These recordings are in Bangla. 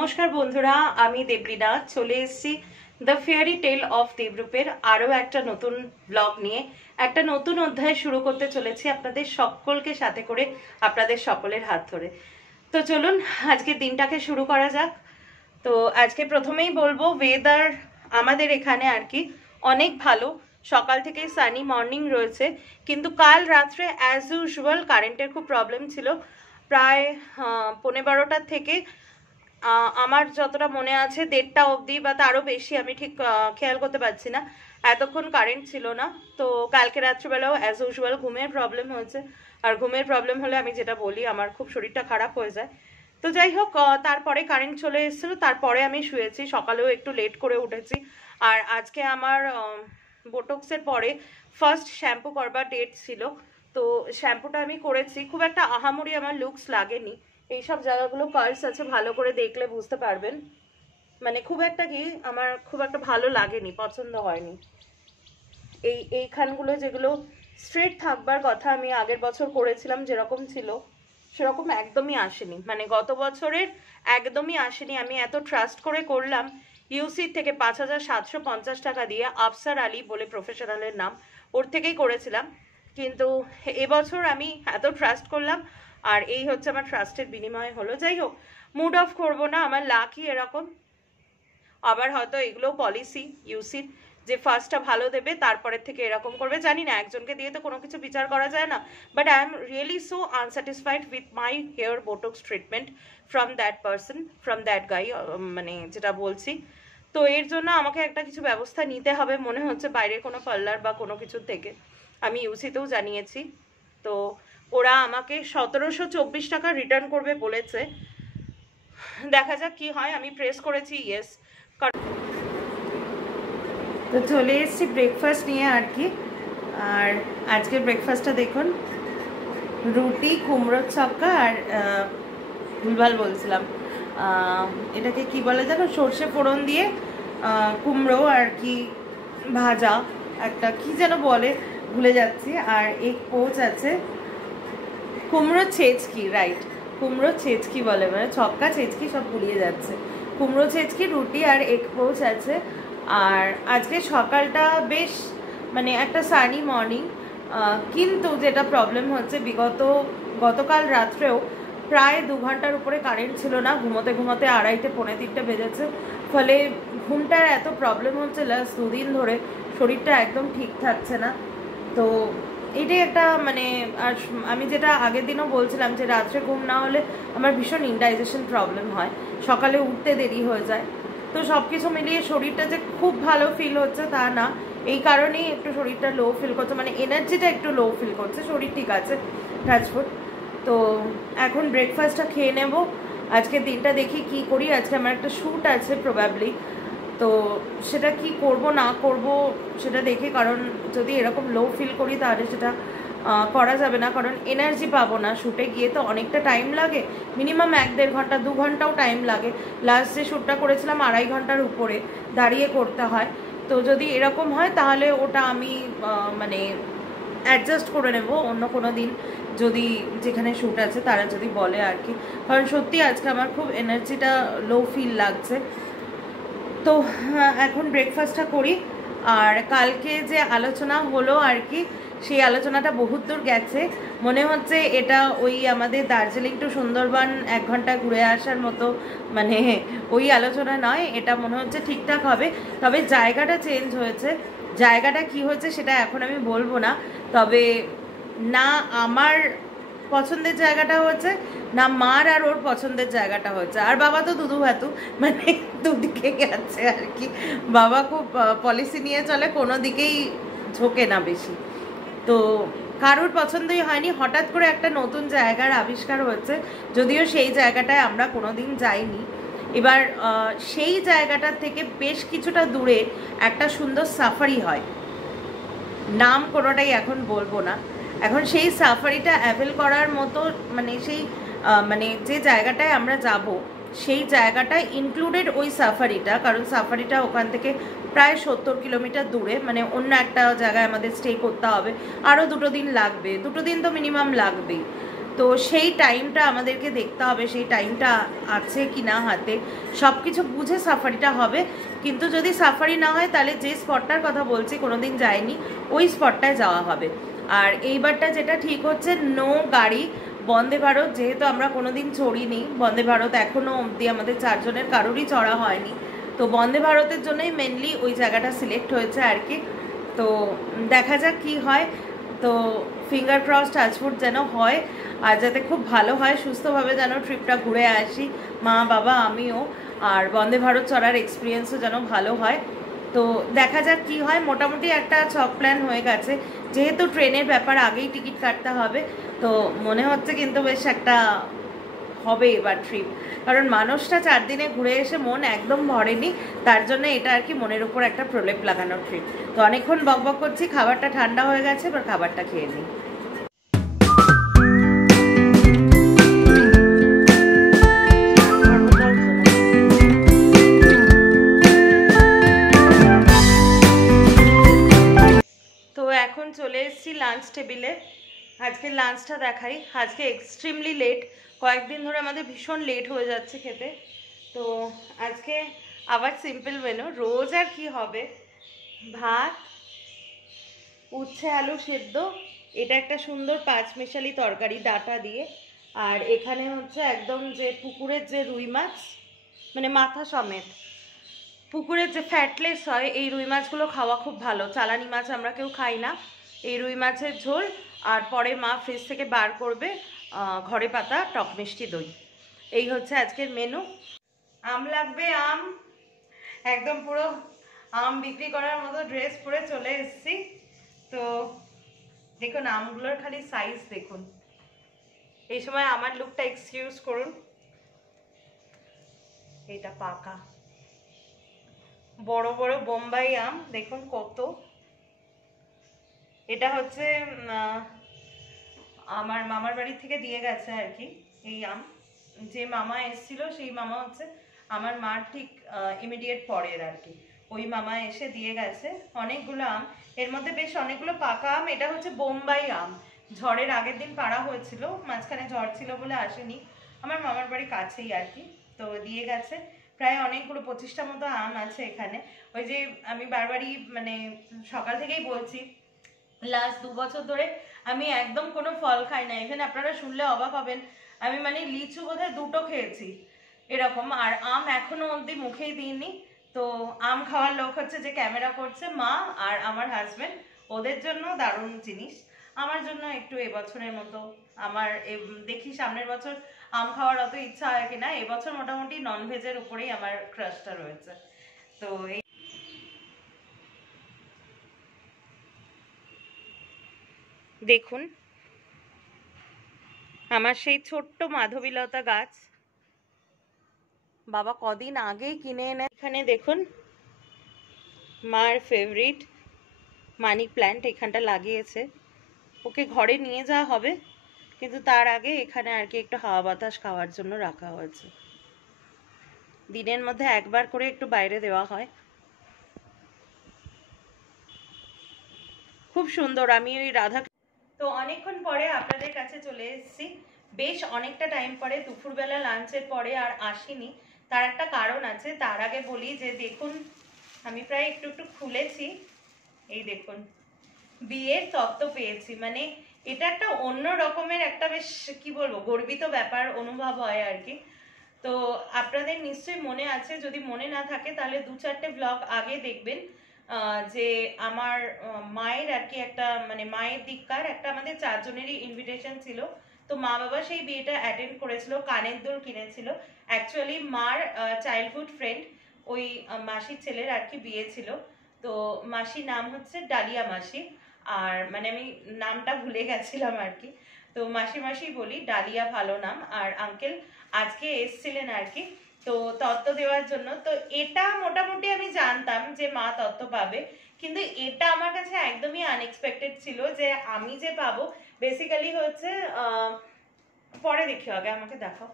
নমস্কার বন্ধুরা, আমি দেবলীনা চলে এসেছি দ্য ফেয়ারি টেল অফ দেবরূপের আরও একটা নতুন ব্লগ নিয়ে। একটা নতুন অধ্যায় শুরু করতে চলেছি আপনাদের সকলকে সাথে করে, আপনাদের সকলের হাত ধরে। তো চলুন আজকে দিনটাকে শুরু করা যাক। তো আজকে প্রথমেই বলবো ওয়েদার আমাদের এখানে আর কি অনেক ভালো, সকাল থেকে সানি মর্নিং রয়েছে, কিন্তু কাল রাত্রে অ্যাজ ইউজুয়াল কারেন্টের খুব প্রবলেম ছিল। প্রায় 11:30 থেকে আমার যতটা মনে আছে 1:30 অবধি বা তারও বেশি, আমি ঠিক খেয়াল করতে পারছি না, এতক্ষণ কারেন্ট ছিল না। তো কালকে রাত্রিবেলাও অ্যাজ ইউজুয়াল ঘুমের প্রবলেম হয়েছে, আর ঘুমের প্রবলেম হলে আমি যেটা বলি আমার খুব শরীরটা খারাপ হয়ে যায়। তো যাই হোক, তারপরে কারেন্ট চলে এসেছিলো, তারপরে আমি শুয়েছি, সকালেও একটু লেট করে উঠেছি। আর আজকে আমার বোটক্সের পরে ফার্স্ট শ্যাম্পু করবার ডেট ছিল, তো শ্যাম্পুটা আমি করেছি। খুব একটা আহামরি আমার লুকস লাগেনি, এইসব জায়গাগুলো কার্স আছে, ভালো করে দেখলে বুঝতে পারবেন। মানে খুব একটা আমার খুব একটা ভালো লাগেনি, পছন্দ হয়নি। এইখানগুলো যেগুলো স্ট্রেট থাকবার কথা, আমি আগের বছর করেছিলাম যেরকম ছিল সেরকম একদমই আসেনি, মানে গত বছরের একদমই আসেনি। আমি এত ট্রাস্ট করে করলাম, ইউসি থেকে 5,750 টাকা দিয়ে, আফসার আলী বলে প্রফেশনালের নাম, ওর থেকেই করেছিলাম। কিন্তু এবছর আমি এত ট্রাস্ট করলাম, আর এই হচ্ছে আমার ট্রাস্টের বিনিময় হলো। যাই হোক, মুড অফ করবো না, আমার লাকই এরকম। আবার হয়তো এগুলো পলিসি ইউসির যে ফার্স্টটা ভালো দেবে, তারপরের থেকে এরকম করবে, জানি না, একজনকে দিয়ে তো কোনো কিছু বিচার করা যায় না। But I am really so unsatisfied with my hair botox treatment from that person, from that guy, মানে যেটা বলছি। তো এর জন্য আমাকে একটা কিছু ব্যবস্থা নিতে হবে মনে হচ্ছে, বাইরের কোনো পার্লার বা কোনো কিছুর থেকে। আমি ইউসিতেও জানিয়েছি, তো ওরা আমাকে 1724 টাকা রিটার্ন করবে বলেছে। দেখা যাক কি হয়, আমি প্রেস করেছি ইয়েস। তো চলে এসেছি ব্রেকফাস্ট নিয়ে আর কি। আর আজকের ব্রেকফাস্টটা দেখুন, রুটি, কুমড়োর ছক্কা, আর ভুলভাল বলছিলাম, এটাকে কি বলে জানো, সর্ষে ফোড়ন দিয়ে কুমড়ো আর কি ভাজা, একটা কি যেন বলে ভুলে যাচ্ছি। আর এক পোচ আছে, কুমড়ো ছেচকি, রাইট, কুমড়ো ছেচকি বলে, মানে ছক্কা ছেচকি সব গুলিয়ে যাচ্ছে। কুমড়ো ছেচকি, রুটি আর এক পোচ আছে। আর আজকে সকালটা বেশ মানে একটা সানি মর্নিং, কিন্তু যেটা প্রবলেম হচ্ছে, গতকাল রাত্রেও প্রায় 2 ঘন্টার উপরে কারেন্ট ছিল না, ঘুমোতে ঘুমোতে 2:30 পৌনে 3টে বেজেছে। ফলে ঘুমটার এত প্রবলেম হচ্ছে লাস্ট 2 দিন ধরে, শরীরটা একদম ঠিক থাকছে না। তো এটাই একটা মানে, আর আমি যেটা আগের দিনও বলছিলাম যে রাত্রে ঘুম না হলে আমার ভীষণ ইনডাইজেশন প্রবলেম হয়, সকালে উঠতে দেরি হয়ে যায়। তো সব কিছু মিলিয়ে শরীরটা যে খুব ভালো ফিল হচ্ছে তা না, এই কারণেই একটু শরীরটা লো ফিল করছে, মানে এনার্জিটা একটু লো ফিল করছে। শরীর ঠিক আছে, টাচফুড। তো এখন ব্রেকফাস্টটা খেয়ে নেব, আজকের দিনটা দেখি কি করি। আজকে আমার একটা শ্যুট আছে প্রবাবলি, তো সেটা কি করব না করব সেটা দেখে, কারণ যদি এরকম লো ফিল করি তাহলে সেটা করা যাবে না, কারণ এনার্জি পাবো না। শ্যুটে গিয়ে তো অনেকটা টাইম লাগে, মিনিমাম 1-1.5 ঘন্টা, 2 ঘন্টাও টাইম লাগে। লাস্ট যে শ্যুটটা করেছিলাম 2.5 ঘন্টার উপরে দাঁড়িয়ে করতে হয়। তো যদি এরকম হয় তাহলে ওটা আমি মানে অ্যাডজাস্ট করে নেব অন্য কোনো দিন, যদি যেখানে শ্যুট আছে তারা যদি বলে আর কি। কারণ সত্যি আজকে আমার খুব এনার্জিটা লো ফিল লাগছে। তো এখন ব্রেকফাস্টটা করি। আর কালকে যে আলোচনা হলো আর কি, সেই আলোচনাটা বহুত দূর গেছে, মনে হচ্ছে এটা ওই আমাদের দার্জিলিং টু সুন্দরবন 1 ঘন্টা ঘুরে আসার মতো, মানে ওই আলোচনা নয়, এটা মনে হচ্ছে ঠিকঠাক হবে। তবে জায়গাটা চেঞ্জ হয়েছে, জায়গাটা কি হয়েছে সেটা এখন আমি বলবো না। তবে না আমার পছন্দের জায়গাটা হচ্ছে, না মার আর ওর পছন্দের জায়গাটা হচ্ছে। আর বাবা তো দুধু ভাতু, মানে দুদিকে গেছে আর কি। বাবা খুব পলিসি নিয়ে চলে, কোনো দিকেই ঝোঁকে না বেশি। তো কারোর পছন্দই হয়নি, হঠাৎ করে একটা নতুন জায়গার আবিষ্কার হচ্ছে, যদিও সেই জায়গাটায় আমরা কোনোদিন যাইনি। এবার সেই জায়গাটার থেকে বেশ কিছুটা দূরে একটা সুন্দর সাফারি হয়, নাম কোনোটাই এখন বলবো না। এখন সেই সাফারিটা অ্যাভেল করার মতো, মানে সেই মানে যে জায়গাটায় আমরা যাব সেই জায়গাটা ইনক্লুডেড ওই সাফারিটা, কারণ সাফারিটা ওখান থেকে প্রায় 70 কিলোমিটার দূরে, মানে অন্য একটা জায়গায় আমাদের স্টে করতে হবে, আরও 2 দিন লাগবে, 2 দিন তো মিনিমাম লাগবেই। তো সেই টাইমটা আমাদেরকে দেখতে হবে, সেই টাইমটা আছে কি না হাতে, সব কিছু বুঝে সাফারিটা হবে। কিন্তু যদি সাফারি না হয় তাহলে যে স্পটটার কথা বলছি কোনোদিন যায়নি ওই স্পটটায় যাওয়া হবে। আর এইবারটা যেটা ঠিক হচ্ছে, নো গাড়ি, বন্দে ভারত, যেহেতু আমরা কোনোদিন চড়িনি বন্দে ভারত, এখনও অবধি আমাদের 4 জনের কারোরই চড়া হয়নি, তো বন্দে ভারতের জন্যই মেনলি ওই জায়গাটা সিলেক্ট হয়েছে আর কি। তো দেখা যাক কি হয়। তো ফিঙ্গার ক্রস, টাচফুট যেন হয়, আর যাতে খুব ভালো হয়, সুস্থভাবে যেন ট্রিপটা ঘুরে আসি, মা বাবা আমিও, আর বন্দে ভারত চড়ার এক্সপিরিয়েন্সও যেন ভালো হয়। তো দেখা যাক কি হয়। মোটামুটি একটা ছক প্ল্যান হয়ে গেছে, যেহেতু ট্রেনের ব্যাপার আগেই টিকিট কাটতে হবে, তো মনে হচ্ছে কিন্তু বেশ একটা হবে এবার ট্রিপ, কারণ মানুষটা 4 দিনে ঘুরে এসে মন একদম ভরেনি, তার জন্য এটা আর কি মনের উপর একটা প্রলেপ লাগানোর ট্রিপ। তো অনেকক্ষণ বকবক করছি, খাবারটা ঠান্ডা হয়ে গেছে, এবার খাবারটা খেয়ে নিই। তো এখন চলে এসেছি লাঞ্চ টেবিলে। আজকে লাঞ্চটা দেখাই। আজকে এক্সট্রিমলি লেট, কয়েকদিন ধরে আমাদের ভীষণ লেট হয়ে যাচ্ছে খেতে। তো আজকে আবার সিম্পল মেনু, রোজ আর কি হবে, ভাত, উচ্ছে আলু সেদ্ধ, এটা একটা সুন্দর 5 মিশালি তরকারি ডাঁটা দিয়ে, আর এখানে হচ্ছে একদম যে পুকুরের যে রুই মাছ, মানে মাথা সমেত, পুকুরের যে ফ্যাটলেস হয়, এই রুই মাছগুলো খাওয়া খুব ভালো, চালানি মাছ আমরা কেউ খাই না, এই রুই মাছের ঝোল, আর পরে মা ফ্রিজ থেকে বার করবে ঘরে পাতা টক মিষ্টি দই। এই হচ্ছে আজকের মেনু। আম লাগবে, আম, একদম পুরো আম বিক্রি করার মতো ড্রেস পরে চলে এসেছি। তো দেখুন আমগুলোর খালি সাইজ দেখুন, এই সময় আমার লুকটা এক্সকিউজ করুন। এটা পাকা বড় বড় বোম্বাই আম, দেখুন কত। এটা হচ্ছে আমার মামার বাড়ি থেকে দিয়ে গেছে আর কি এই আম। যে মামা এসেছিল সেই মামা হচ্ছে আমার মার ঠিক ইমিডিয়েট পরের আর কি, ওই মামা এসে দিয়ে গেছে অনেকগুলো আম। এর মধ্যে বেশ অনেকগুলো পাকা আম। এটা হচ্ছে বোম্বাই আম, ঝড়ের আগের দিন পাড়া হয়েছিল, মাঝখানে ঝড় ছিল বলে আসেনি, আমার মামার বাড়ি কাছেই আর কি, তো দিয়ে গেছে। প্রায় অনেকগুলো 25টা মতো আম আছে এখানে। ওই যে আমি বারবারই মানে সকাল থেকেই বলছি, লাস্ট 2 বছর ধরে আমি একদম কোনো ফল খাই না, ইভেন আপনারা শুনলে অবাক হবেন, আমি মানে লিচু বোধহয় 2টো খেয়েছি এরকম, আর আম এখনো অবধি মুখেই দিইনি। তো আম খাওয়ার লোক হচ্ছে যে ক্যামেরা করছে, মা আর আমার হাজবেন্ড, ওদের জন্য দারুণ জিনিস, আমার জন্য একটু এবছরের মতো, আমার দেখি সামনের বছর আম খাওয়ার অত ইচ্ছা হয় কিনা। এবছর মোটামুটি ননভেজের উপরেই আমার ক্রাশটা রয়েছে। তো এই দেখুন আমার সেই ছোট্ট মাধবীলতা গাছ, বাবা কদিন আগেই কিনে এনে, এখানে দেখুন মার ফেভারিট মানি প্ল্যান্ট এখানটা লাগিয়েছে, ওকে ঘরে নিয়ে যাওয়া হবে, কিন্তু তার আগে এখানে আর কি একটু হাওয়া বাতাস খাওয়ার জন্য রাখা হয়েছে। দিনের মধ্যে একবার করে একটু বাইরে দেওয়া হয়। খুব সুন্দর। আমি ওই রাধা, তো অনেকক্ষণ পরে আপনাদের কাছে চলে এসেছি, বেশ অনেকটা টাইম পরে, দুপুরবেলা লাঞ্চের পরে আর আসিনি, তার একটা কারণ আছে। তার আগে বলি যে দেখুন আমি প্রায় একটু একটু খুলেছি, এই দেখুন বিয়ের তত্ত্ব পেয়েছি, মানে এটা একটা অন্য রকমের একটা বেশ কি বলবো গর্বিত ব্যাপার অনুভব হয় আর কি। তো আপনাদের নিশ্চয়ই মনে আছে, যদি মনে না থাকে তাহলে 2-4টে ব্লগ আগে দেখবেন, যে আমার মায়ের আর কি একটা মানে মায়ের দিককার একটা আমাদের 4 জনেরই ইনভিটেশন ছিল। তো মা বাবা সেই বিয়েটা অ্যাটেন্ড করেছিল, কানের দুল কিনেছিল, অ্যাকচুয়ালি মার চাইল্ডহুড ফ্রেন্ড ওই মাসির ছেলের আর কি বিয়ে ছিল। তো মাসির নাম হচ্ছে ডালিয়া মাসি, আর মানে আমি নামটা ভুলে গেছিলাম আর কি, তো মাসি মাসি বলি, ডালিয়া ভালো নাম। আর আঙ্কেল আজকে এসছিলেন আর কি, তো তত্ত্ব দেওয়ার জন্য। তো এটা মোটামুটি আমি জানতাম যে মা তত্ত্ব পাবে, কিন্তু এটা আমার কাছে একদমই আনএক্সপেক্টেড ছিল যে আমি যে পাবো। বেসিক্যালি হচ্ছে পরে দেখি, আগে আমাকে দেখাও।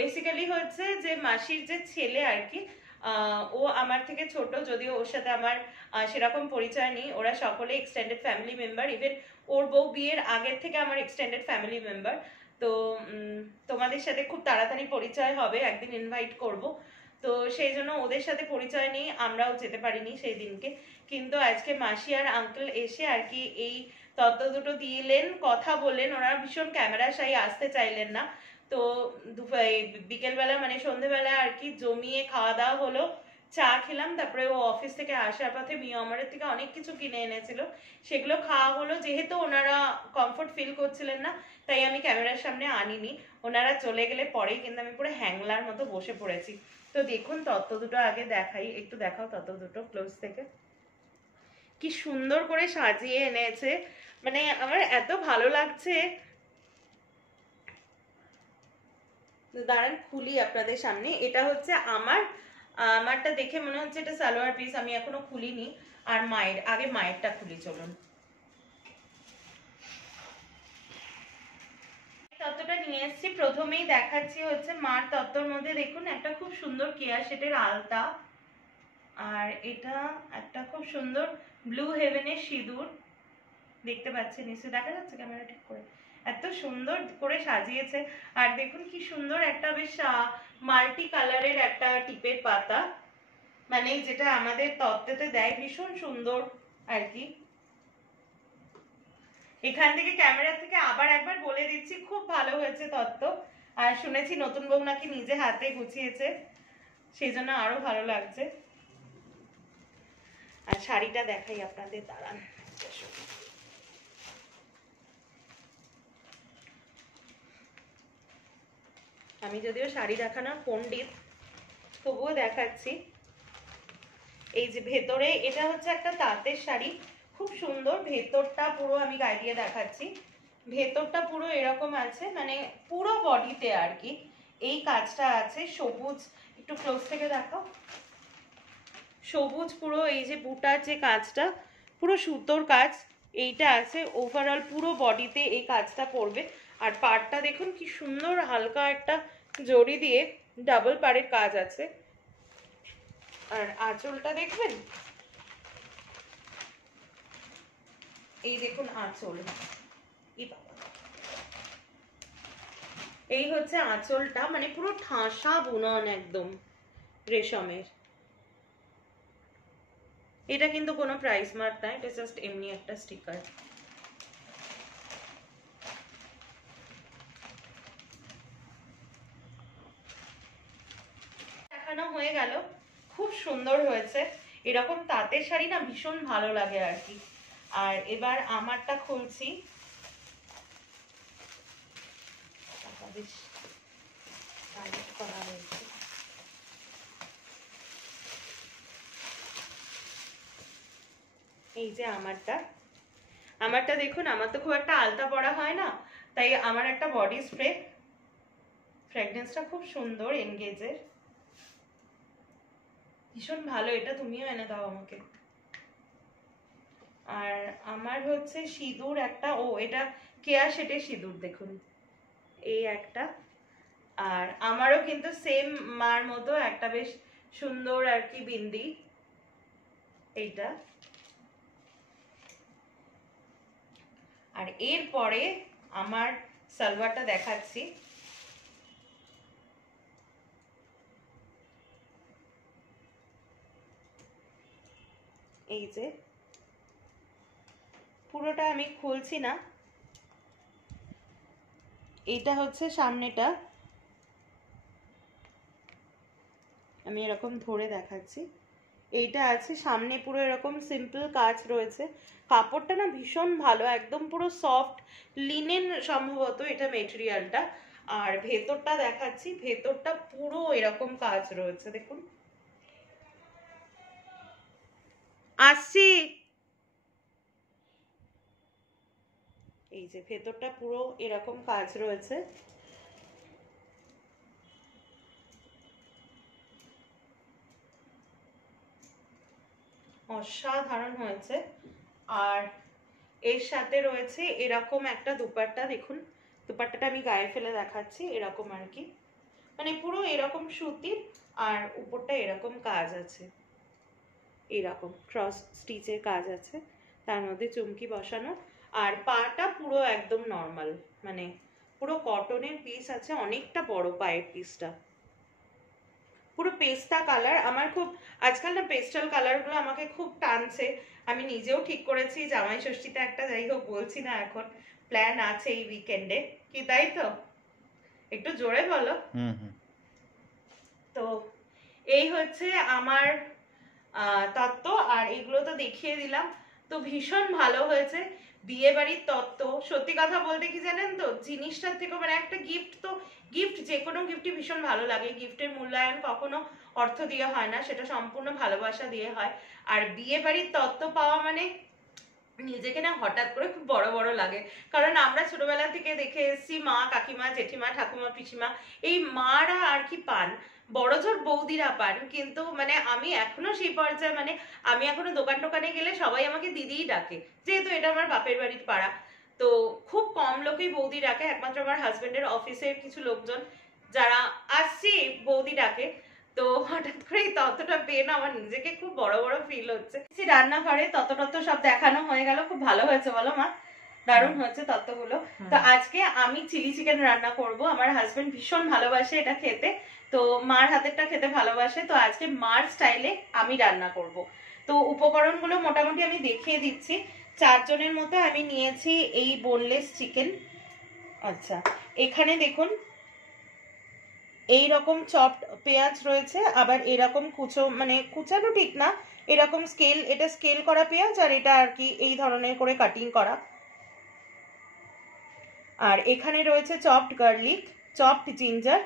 বেসিক্যালি হচ্ছে যে মাসির যে ছেলে আর কি, ও আমার থেকে ছোট, যদিও ওর সাথে আমার সেরকম পরিচয় নেই, ওরা সকলে এক্সটেন্ডেড ফ্যামিলি মেম্বার, ইভেন ওর বউ বিয়ের আগের থেকে আমার এক্সটেন্ডেড ফ্যামিলি মেম্বার। তো তোমাদের সাথে খুব তাড়াতাড়ি পরিচয় হবে, একদিন ইনভাইট করব। তো সেই জন্য ওদের সাথে পরিচয় নেই, আমরাও যেতে পারিনি সেই দিনকে। কিন্তু আজকে মাসি আর আঙ্কেল এসে আর কি এই তত্ত্ব দুটো দিলেন, কথা বললেন। ওনারা ভীষণ ক্যামেরা শাই, আসতে চাইলেন না। তো বিকেলবেলা মানে সন্ধেবেলা আর কি জমিয়ে খাওয়া দাওয়া হলো, চা খেলাম। তারপরে ও অফিস থেকে আসার পথে মিয়ামারের থেকে অনেক কিছু কিনে এনেছিল, সেগুলো খাওয়া হলো। যেহেতু ওনারা কমফোর্ট ফিল করছিলেন না, তাই আমি ক্যামেরার সামনে আনিনি। ওনারা চলে গেলে পরেই কিন্তু আমি পুরো হ্যাংলার মতো বসে পড়েছি। তো দেখুন তত্ত্ব দুটো আগে দেখাই, একটু দেখাও তত্ত্ব দুটো ক্লোজ থেকে। কি সুন্দর করে সাজিয়ে এনেছে, মানে আমার এত ভালো লাগছে। দাঁড়ান খুলি আপনাদের সামনে। এটা হচ্ছে আমারটা দেখে মনে হচ্ছে এটা সালোয়ার পিস, আমি এখনো খুলিনি। আর মায়ের, আগে মায়েরটা খুলি চলুন। তত্ত্বটা নিয়ে এসেছি, প্রথমেই দেখাচ্ছি হচ্ছে মার তত্ত্বর মধ্যে দেখুন একটা খুব সুন্দর কেয়া শেডের আলতা, আর এটা একটা খুব সুন্দর ব্লু হেভেনের সিঁদুর। দেখতে পাচ্ছেন নিশ্চয়ই, দেখা যাচ্ছে ক্যামেরা ঠিক করে? এত সুন্দর করে সাজিয়েছে। আর দেখুন কি সুন্দর একটা বেশ মাল্টি কালারের একটা টিপের পাতা, মানে যেটা আমাদের তত্ত্বতে দেয়, ভীষণ সুন্দর আর কি। এখান থেকে ক্যামেরা থেকে আবার একবার বলে দিচ্ছি, খুব ভালো হয়েছে তত্ত্ব। আর শুনেছি নতুন বউ নাকি নিজে হাতে গুছিয়েছে, সেই জন্য আরো ভালো লাগছে। আর শাড়িটা দেখাই আপনাদের, দাঁড়ান। আমি যদিও শাড়ি দেখানোর পণ্ডিত, তবুও দেখাচ্ছি। এই যে ভেতরে এটা হচ্ছে একটা তাঁতের শাড়ি, খুব সুন্দর। ভেতরটা পুরো আমি গায়ে দিয়ে দেখাচ্ছি। ভেতরটা পুরো এরকম আছে, মানে পুরো বডিতে আর কি এই কাজটা আছে সবুজ। একটু ক্লোজ থেকে দেখাও, সবুজ পুরো এই যে বুটার যে কাজটা, পুরো সুতোর কাজ এইটা আছে। ওভারঅল পুরো বডিতে এই কাজটা পড়বে। আর পাড়টা দেখুন কি সুন্দর, হালকা একটা জড়ি দিয়ে ডাবল পাড়ের কাজ আছে। আর আঁচলটা দেখবেন, এই দেখুন আঁচল, এই হচ্ছে আঁচলটা, মানে পুরো ঠাসা বুনন একদম রেশমের। এটা কিন্তু কোনো প্রাইস মার্ক না, এটা জাস্ট এমনি একটা স্টিকার। দেখানো হয়ে গেল, খুব সুন্দর হয়েছে। এরকম তাঁতের শাড়ি না ভীষণ ভালো লাগে আর কি। আর এবার আমারটা খুলছি। এই যে আমারটা দেখুন, আমার তো খুব একটা আলতা পরা হয় না, তাই আমার একটা বডি স্প্রে, ফ্র্যাগনেন্সটা খুব সুন্দর, এনগেজের, ভীষণ ভালো। এটা তুমিও এনে দাও আমাকে। আর আমার হচ্ছে সিঁদুর একটা, এটা কেয়া শেডের সিঁদুর, দেখুন এই একটা। আর আমারও কিন্তু সেম মার মতো একটা বেশ সুন্দর আর কি বিন্দি, এইটা। আর এরপরে আমার সালোয়ারটা দেখাচ্ছি। এই যে পুরোটা আমি খুলছি না, এইটা হচ্ছে সামনেটা, আমি এরকম ধরে দেখাচ্ছি। এইটা আছে সামনে, পুরো এরকম সিম্পল কাজ রয়েছে। কাপড়টা না ভীষণ ভালো, একদম পুরো সফট লিনেন সম্ভবত এটা মেটেরিয়ালটা। আর ভেতরটা দেখাচ্ছি, ভেতরটা পুরো এরকম কাজ রয়েছে, দেখুন। আসছি। এই যে ভেতরটা পুরো এরকম কাজ রয়েছে। অসাধারণ হয়েছে। আর এর সাথে রয়েছে এরকম একটা দুপাট্টা, দেখুন দুপাট্টাটা আমি গায়ে ফেলে দেখাচ্ছি, এরকম আর কি, মানে পুরো এরকম সুতির। আর উপরটা এরকম কাজ আছে, এরকম ক্রস স্টিচের কাজ আছে, তার মধ্যে চুমকি বসানো। আর পাটা পুরো একদম নর্মাল, মানে পুরো কটনের পিস আছে, অনেকটা বড় পায়ের পিসটা, পুরো পেস্তা কালার। আমার খুব আজকাল না পেস্টাল কালারগুলো আমাকে খুব টানছে। আমি নিজেও ঠিক করেছি জামাই ষষ্ঠীতে একটা, যাই হোক বলছি না এখন, প্ল্যান আছে এই উইকেন্ডে, কি তাই তো? একটু জোরে বলো। তো এই হচ্ছে আমার তত্ত্ব, আর এগুলো তো দেখিয়ে দিলাম। তো ভীষণ ভালো হয়েছে বিয়ে বাড়ির তত্ত্ব। সত্যি কথা বলতে কি জানেন তো, জিনিসটার থেকে মানে একটা গিফট, তো গিফট যে কোনো গিফটই ভীষণ ভালো লাগে। গিফটের মূল্যায়ন কখনো অর্থ দিয়ে হয় না, সেটা সম্পূর্ণ ভালোবাসা দিয়ে হয়। আর বিয়ে বাড়ির তত্ত্ব পাওয়া মানে নিজেকে না হঠাৎ করে খুব বড় বড় লাগে। কারণ আমরা ছোটবেলা থেকে দেখে এসেছি মা, কাকিমা, জেঠিমা, ঠাকুমা, পিসিমা, এই মারা আর কি পান, বড়জোর বৌদিরা পান। কিন্তু মানে আমি এখনো সেই পর্যায়ে, মানে আমি এখনো দোকান টোকানে গেলে সবাই আমাকে দিদিই ডাকে, যেহেতু এটা আমার বাপের বাড়ির পাড়া। তো খুব কম লোকেই বৌদি ডাকে, একমাত্র আমার হাজবেন্ডের অফিসের কিছু লোকজন যারা আসছি বৌদি ডাকে। তো হঠাৎ করে ততটা পেয়ে না আমার নিজেকে খুব বড় বড় ফিল হচ্ছে। রান্নাঘরে তত সব দেখানো হয়ে গেল, খুব ভালো হয়েছে বলো মা? দারুণ হচ্ছে তত্ত্বগুলো। তো আজকে আমি চিলি চিকেন রান্না করব। আমার হাজবেন্ড ভীষণ ভালোবাসে এটা খেতে, তো মার হাতেরটা খেতে ভালোবাসে, তো আজকে মার স্টাইলে আমি রান্না করব। তো উপকরণগুলো মোটামুটি আমি দেখিয়ে দিচ্ছি। 4 জনের মতো আমি নিয়েছি এই বোনলেস চিকেন। আচ্ছা, এখানে দেখুন এই রকম চপড পেঁয়াজ রয়েছে, আবার এরকম কুচো, মানে কুচানো ঠিক না, এরকম স্কেল, এটা স্কেল করা পেঁয়াজ, আর এটা আর কি এই ধরনের করে কাটিং করা। আর এখানে রয়েছে চপড গার্লিক, চপড জিঞ্জার,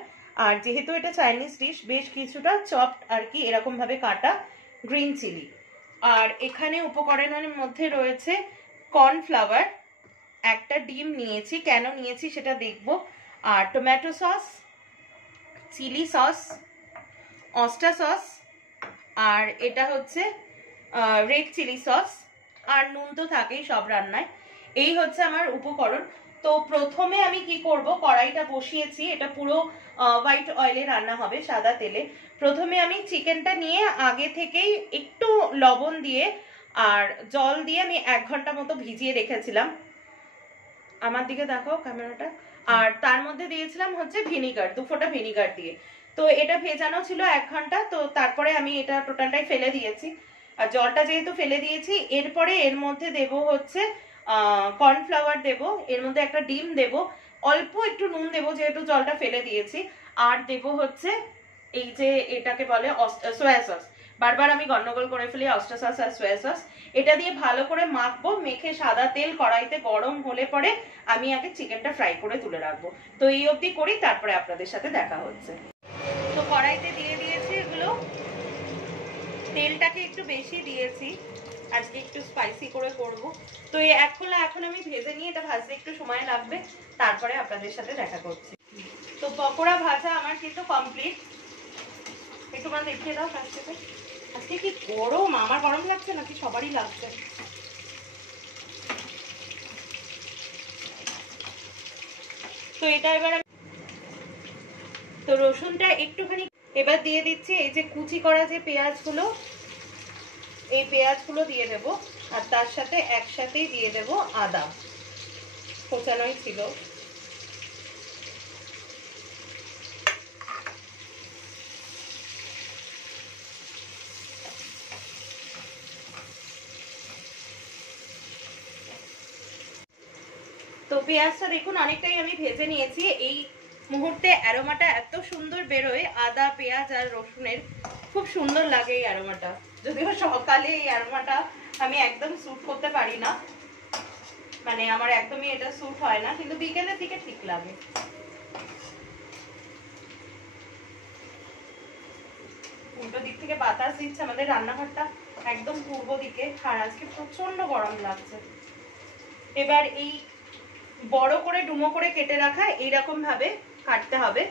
আর যেহেতু এটা চাইনিজ ডিশ বেশ কিছুটা চপড আর কি এরকম ভাবে কাটা গ্রিন চিলি। আর এখানে উপকরণের মধ্যে রয়েছে কর্নফ্লাওয়ার, একটা ডিম নিয়েছি, কেন নিয়েছি সেটা দেখব, আর tomato sauce, chilli sauce, oyster sauce, আর এটা হচ্ছে রেড চিলি সস, আর নুন তো থাকেই সব রান্নায়। এই হচ্ছে আমার উপকরণ। তো প্রথমে আমি কি করব, কড়াইটা বসিয়েছি, এটা পুরো হোয়াইট অয়েলে রান্না হবে, সাদা তেলে। প্রথমে আমি চিকেনটা নিয়ে আগে থেকেই একটু লবণ দিয়ে আর জল দিয়ে আমি 1 ঘন্টা মতো ভিজিয়ে রেখেছিলাম। আমার দিকে দেখো ক্যামেরাটা। আর তার মধ্যে দিয়েছিলাম হচ্ছে ভিনিগার, 2 ফোঁটা ভিনিগার দিয়ে। তো এটা ভেজানো ছিল 1 ঘন্টা, তো তারপরে আমি এটা টোটালটাই ফেলে দিয়েছি। আর জলটা যেহেতু ফেলে দিয়েছি, এরপরে এর মধ্যে দেব হচ্ছে কর্নফ্লাওয়ার দেব, এর মধ্যে একটা ডিম দেব, অল্প একটু নুন দেব যেহেতু জলটা ফেলে দিয়েছি, আর দেব হচ্ছে এই যে এটাকে বলে সয়া সস। বারবার আমি গন্ডগোল করে ফেলি অস্টার সস আর সয়া সস। এটা দিয়ে ভালো করে মাখবো, মেখে সাদা তেল কড়াইতে গরম হলে পরে আমি আগে চিকেনটা ফ্রাই করে তুলে রাখবো। তো এই অবধি করি, তারপরে আপনাদের সাথে দেখা হচ্ছে। তো কড়াইতে দিয়ে দিয়েছি এগুলো, তেলটাকে একটু বেশি দিয়েছি, আজকে একটু স্পাইসি করে করব। তো এই 1 খোলা এখন আমি ভেজে নিয়ে, এটা ভাজতে একটু সময় লাগবে, তারপরে আপনাদের সাথে দেখা করছি। তো পকোড়া ভাজা আমার কিন্তু কমপ্লিট। একটু মানে দেখিয়ে দাও কাছ থেকে। আজকে কি গরম, আমার গরম লাগছে নাকি সবারই লাগছে? তো এটা এবার তো রসুনটা একটুখানি এবার দিয়ে দিচ্ছি, এই যে কুচি করা যে পেঁয়াজগুলো, এই পেঁয়াজগুলো দিয়ে দেব, আর তার সাথে একসাথেই দিয়ে দেব আদা, কোচানোই ছিল। তো পেঁয়াজটা দেখুন অনেকটাই আমি ভেজে নিয়েছি। এই মুহূর্তে অ্যারোমাটা এত সুন্দর বেরোয় আদা, পেঁয়াজ আর রসুনের, খুব সুন্দর লাগে এই অ্যারোমাটা। যদিও সকালে এই অ্যারোমাটা আমি একদম স্যুট করতে পারি না, মানে আমার একদমই এটা স্যুট হয় না, কিন্তু বিকেলের দিকে ঠিক লাগে। উল্টো দিক থেকে বাতাস দিচ্ছে, আমাদের রান্নাঘরটা একদম পূর্ব দিকে, আর আজকে প্রচন্ড গরম লাগছে। এবার এই বড় করে ডুমো করে কেটে রাখা এইরকম ভাবে কাটতে হবে,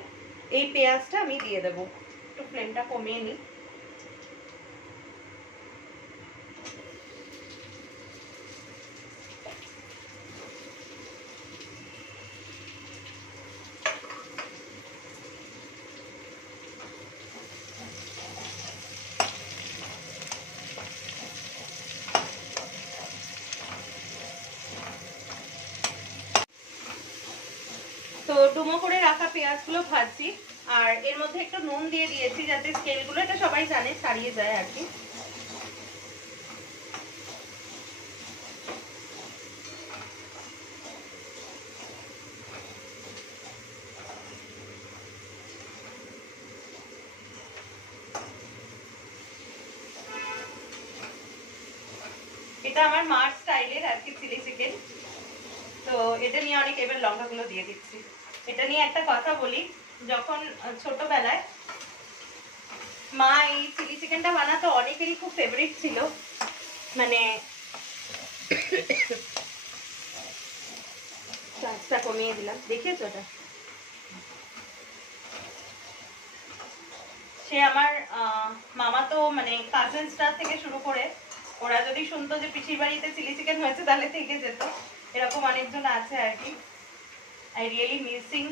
এই পেঁয়াজটা আমি দিয়ে দেবো। একটু ফ্লেমটা কমিয়ে নিই। তো ডুমো করে রাখা পেঁয়াজগুলো ভাজছি, আর এর মধ্যে একটু নুন দিয়ে দিয়েছি যাতে স্কেলগুলো, এটা সবাই জানে, ছাড়িয়ে যায় আর কি। এটা আমার মার স্টাইলের আর কি চিলি চিকেন। তো এটা নিয়ে অনেক, এবার লঙ্কাগুলো দিয়ে দিচ্ছি। এটা নিয়ে একটা কথা বলি, যখন ছোটবেলায় মা এই চিলি চিকেনটা বানাতো, অনেকেরই খুব ফেভারিট ছিল, মানে চার্জটা কমিয়ে দিলাম, দেখেছো ওটা? সে আমার মামা তো মানে কাজিনসটা থেকে শুরু করে ওরা যদি শুনতো যে পিসির বাড়িতে চিলি চিকেন হয়েছে তাহলে থেকে যেত, এরকম অনেকজন আছে আর কি। I really missing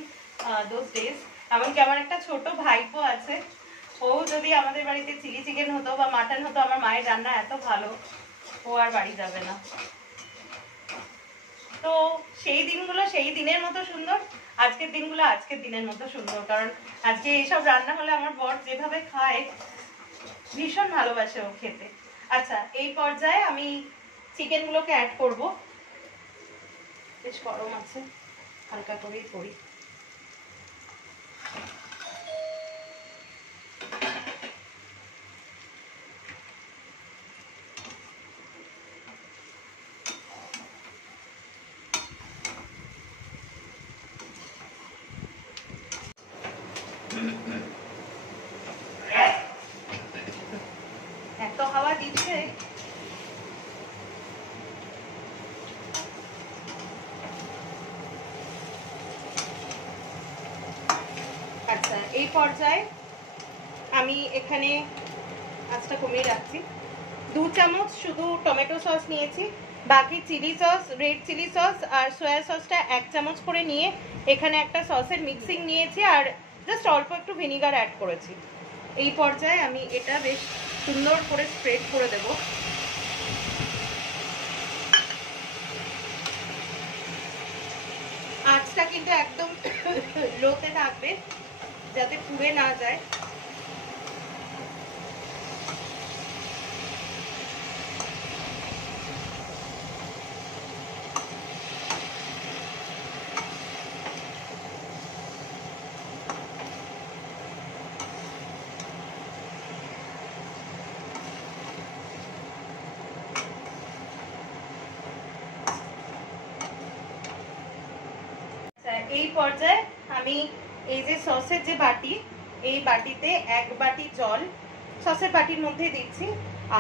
those days. এমনকি আমার একটা ছোট ভাইপো আছে, ও যদি আমাদের বাড়িতে চিলি চিকেন হতো বা মাটন হতো, আমার মায়ের রান্না এত ভালো, ও আর বাড়ি যাবে না। তো সেই দিনগুলো সেই দিনের মতো সুন্দর, আজকের দিনগুলো আজকের দিনের মতো সুন্দর, কারণ আজকে এইসব রান্না হলে আমার বর যেভাবে খায়, ভীষণ ভালোবাসে ও খেতে। আচ্ছা, এই পর্যায়ে আমি চিকেনগুলোকে অ্যাড করব। বেশ গরম আছে, হালকা করেই করি। এত হাওয়া দিচ্ছে, আচ্ছা এই পর্যায়ে আমি এখানে আঁচটা কমিয়ে রাখছি। 2 চামচ শুধু টমেটো সস নিয়েছি, বাকি chilli sauce, red chilli sauce আর সয়া সসটা 1 চামচ করে নিয়ে এখানে একটা সসের মিক্সিং নিয়েছি, আর জাস্ট অল্প একটু ভিনিগার অ্যাড করেছি। এই পর্যায়ে আমি এটা বেশ সুন্দর করে স্প্রেড করে দেব। আঁচটা কিন্তু একদম লোতে থাকবে যাতে পুড়ে না যায়। এই পর্যায়ে আমি এই যে সসের যে বাটি, এই বাটিতে 1 বাটি জল সসের বাটির মধ্যে দিচ্ছি,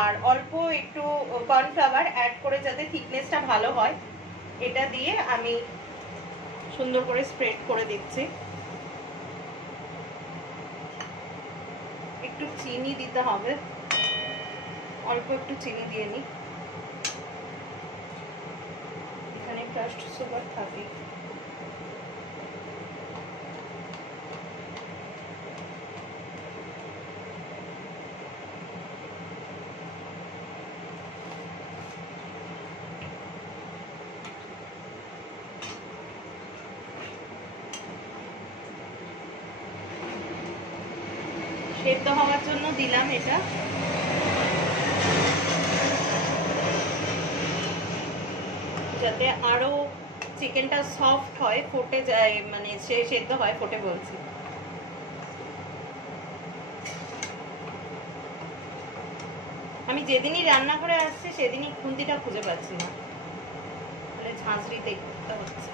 আর অল্প একটু কর্নফ্লাওয়ার অ্যাড করে যাতে থিকনেসটা ভালো হয়, এটা দিয়ে আমি সুন্দর করে স্প্রেড করে দিচ্ছি। একটু চিনি দিতে হবে, অল্প একটু চিনি দিয়ে নিই, এখানে ক্রাশড সুগার থাকে। সেদ্ধ হওয়ার জন্য দিলাম এটা। যাতে আরো চিকেনটা সফট হয়, ফুটে যায়, মানে সেদ্ধ হয়, ফুটে বলছি। আমি যেদিনই রান্না করে আসছি সেদিনই খুন্তিটা খুঁজে পাচ্ছি না, তাহলে ঝাঁঝরিতেই করতে হচ্ছে।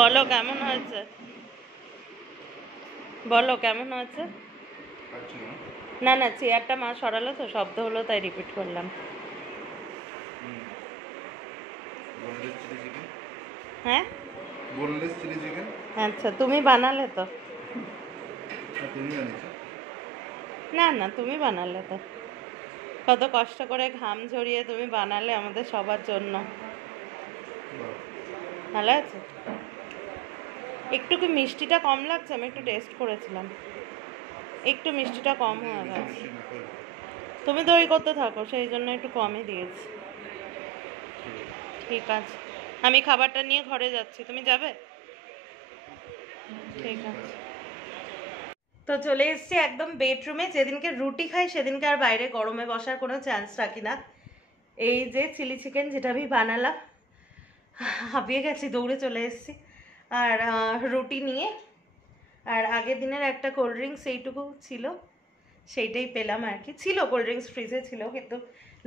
বলো কেমন হয়েছে, বলো কেমন হয়েছে। না না, চেয়ারটা মা সরালো তো, শব্দ হলো তাই রিপিট করলাম। হ্যাঁ আচ্ছা, তুমি বানালে তো? না না, তুমি বানালে তো, কত কষ্ট করে ঘাম ঝরিয়ে তুমি বানালে আমাদের সবার জন্য। ভালো আছে? একটু কি মিষ্টিটা কম লাগছে? আমি একটু টেস্ট করেছিলাম, একটু মিষ্টিটা কম হয়ে গেছে। তুমি তো ওই করতে থাকো, সেই জন্য একটু কমই দিয়েছি। ঠিক আছে, আমি খাবারটা নিয়ে ঘরে যাচ্ছি, তুমি যাবে? ঠিক আছে। তো চলে এসেছি একদম বেডরুমে। যেদিনকে রুটি খাই সেদিনকে আর বাইরে গরমে বসার কোনো চান্স রাখি না। এই যে চিলি চিকেন যেটা আমি বানালাম, হাঁপিয়ে গেছি, দৌড়ে চলে এসেছি। আর রুটি নিয়ে, আর আগের দিনের একটা কোল্ড ড্রিঙ্কস এইটুকু ছিল, সেইটাই পেলাম আর কি। ছিল কোল্ড ড্রিঙ্কস ফ্রিজে ছিল, কিন্তু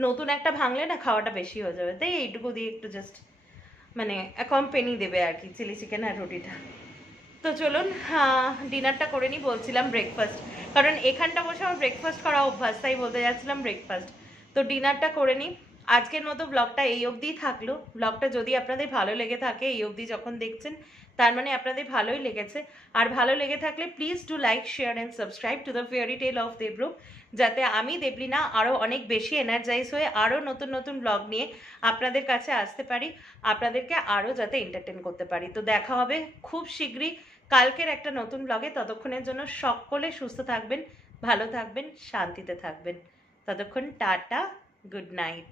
নতুন একটা ভাঙলে না খাওয়াটা বেশি হয়ে যাবে, তাই এইটুকু দিয়ে একটু জাস্ট মানে অ্যাকম্পেনি দেবে আর কি চিলি চিকেন আর রুটিটা। তো চলুন ডিনারটা করে নিই। বলছিলাম ব্রেকফাস্ট, কারণ এখানটা বসে আমার ব্রেকফাস্ট করা অভ্যাস, তাই বলতে যাচ্ছিলাম ব্রেকফাস্ট। তো ডিনারটা করে নিই। আজকের মতো ব্লগটা এই অবধিই থাকলো। ব্লগটা যদি আপনাদের ভালো লেগে থাকে, এই অবধি যখন দেখছেন, তার মানে আপনাদের ভালোই লেগেছে। আর ভালো লেগে থাকলে please do like, share and subscribe to the fairy tale of Debrup, যাতে আমি দেবলিনা আরও অনেক বেশি এনার্জাইজ হয়ে আরও নতুন নতুন ব্লগ নিয়ে আপনাদের কাছে আসতে পারি, আপনাদেরকে আরও যাতে এন্টারটেন করতে পারি। তো দেখা হবে খুব শীঘ্রই কালকের একটা নতুন ব্লগে। ততক্ষণের জন্য সকলে সুস্থ থাকবেন, ভালো থাকবেন, শান্তিতে থাকবেন। ততক্ষণ টাটা, গুড নাইট।